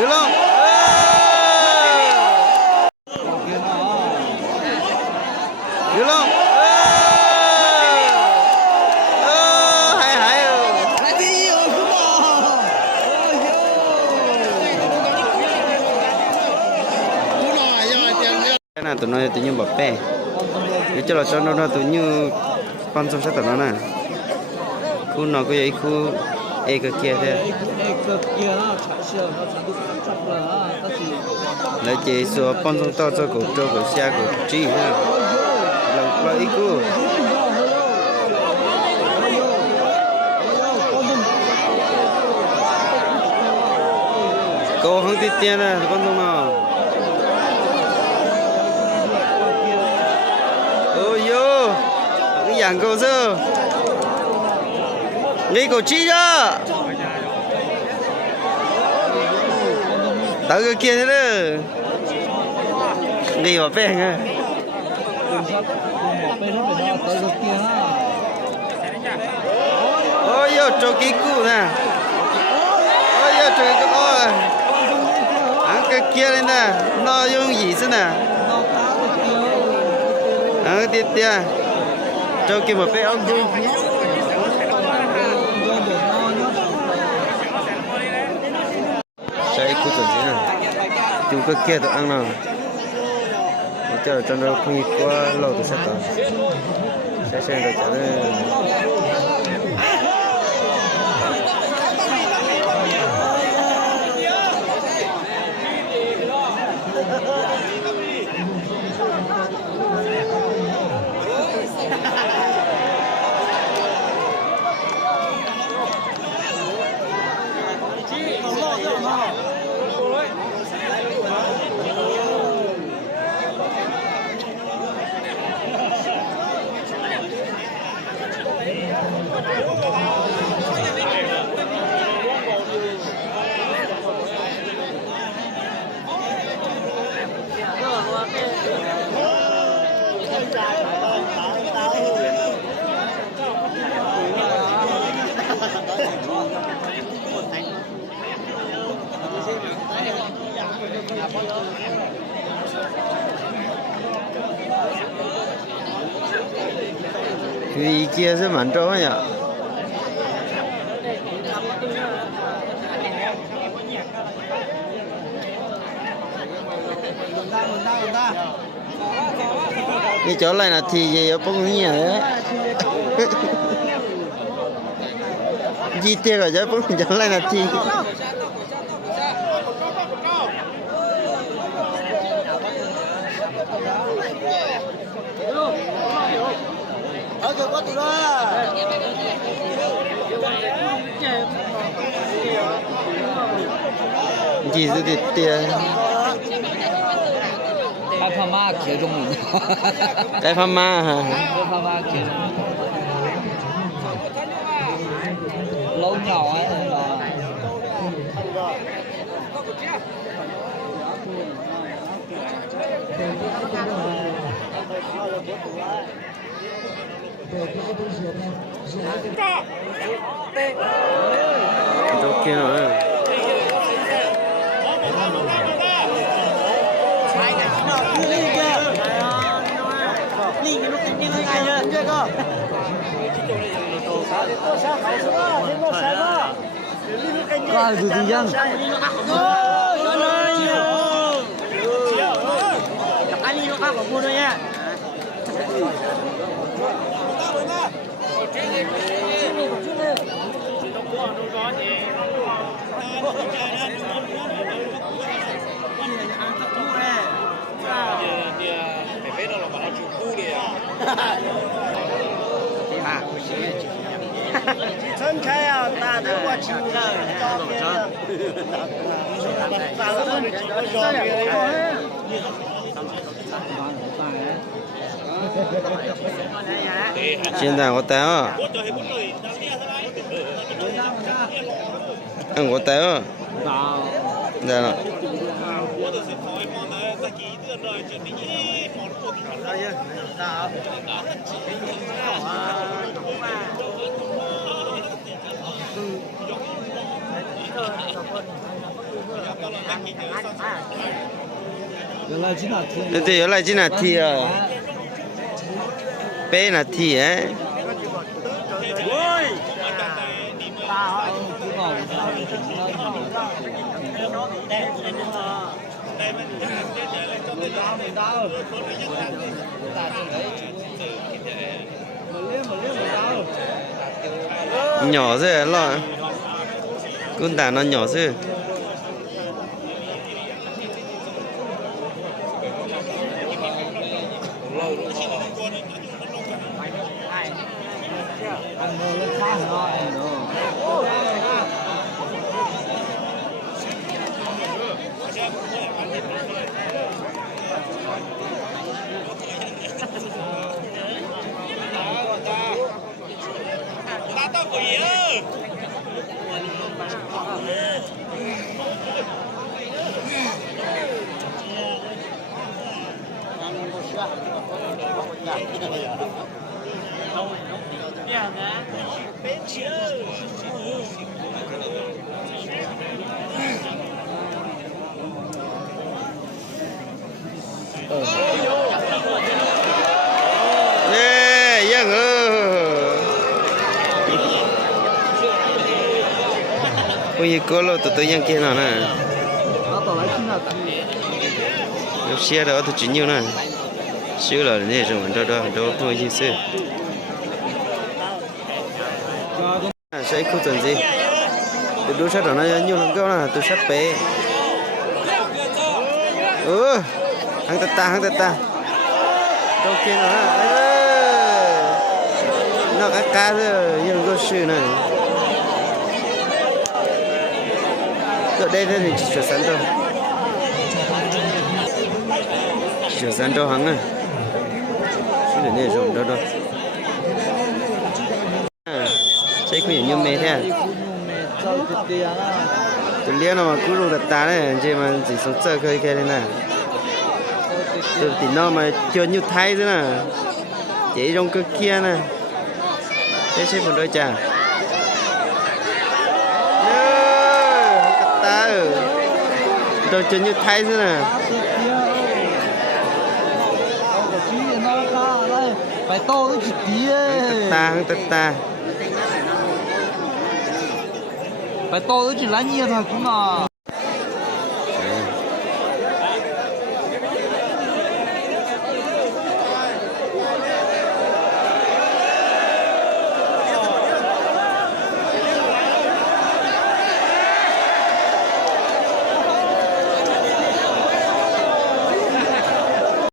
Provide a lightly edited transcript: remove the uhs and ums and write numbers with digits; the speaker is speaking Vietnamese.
Hiểu không? Hiểu không? Hay hay. Cái này tụi nó tự nhiên bập bẹ. Cái chỗ là cho nó tự nhiên con sông sát tụi nó nè. Khu nó cái gì khu e cái kia thế. Lấy chỉ số con sông to cho cổ xe cổ chi ha. Là ít khu. Cô không tiết tiền nè con sông nào. Ôi yo, cái dạng câu sơ. Nghĩ cổ chi chứ. Tới cái kia thế đó. Đi vào bè nghe. Ôi yo, cho cái cũ nè. Ôi yo, cho cái cũ. Ăn cái kia lên nè. Nó dùng gì thế nè. Tiết tia. Cho kia một bè ông đi. Cái cú chuẩn gì nào, chúng cái kia tụi ăn nào, chờ cho nó không quá lâu thì sẽ có, sẽ xem được trả lời. Cái kia sẽ mạnh trâu nhỉ? Cái chỗ này là thì gì ở bông nhỉ đấy? Chi tiêu rồi chứ bông chỗ này là thì. Gì thế thì tiền. Cái pha ma kia trong mình. Cái pha ma hả? Cái pha ma kia trong mình. Lỗ nhỏ ấy là. Chỗ kia rồi. Có từ từ dân. chân khai à, ta đã qua chịu rồi. Trên đảo có táo à? Ăn có táo à? Đây là. 原来经常听。对，原来进哪踢啊？背哪踢哎？nhỏ rồi lo con tả nó nhỏ rồi ăn nó lên khá hả anh đó. nè yên bây giờ có lâu tụi tôiยังkia nào nè Nó tao lấy chính là lúc xe đó tôi chỉ nhiều nè xíu là nè rồi mình đó không gì xíu sẽ khu tuần gì tôi đua sát đó nó nhiều lắm cơ nè tôi sát bé hàng ta đâu kia nó cá rồi nhưng có sự này ở đây thì chỉ sẵn đâu chỉ sẵn đâu hàng à cái này rộng đâu sẽ có nhiều mê thế tôi liên mà cứ luôn đặt ta này chỉ mà chỉ sống chơi cái này nè tôi thì nó mà chưa như thay thế nè chỉ trong cái kia nè thế sẽ phần đôi chà ta tôi chưa như thay thế nè phải to cái gì tí hàng ta phải to cái gì lá nhiều thôi cũng mà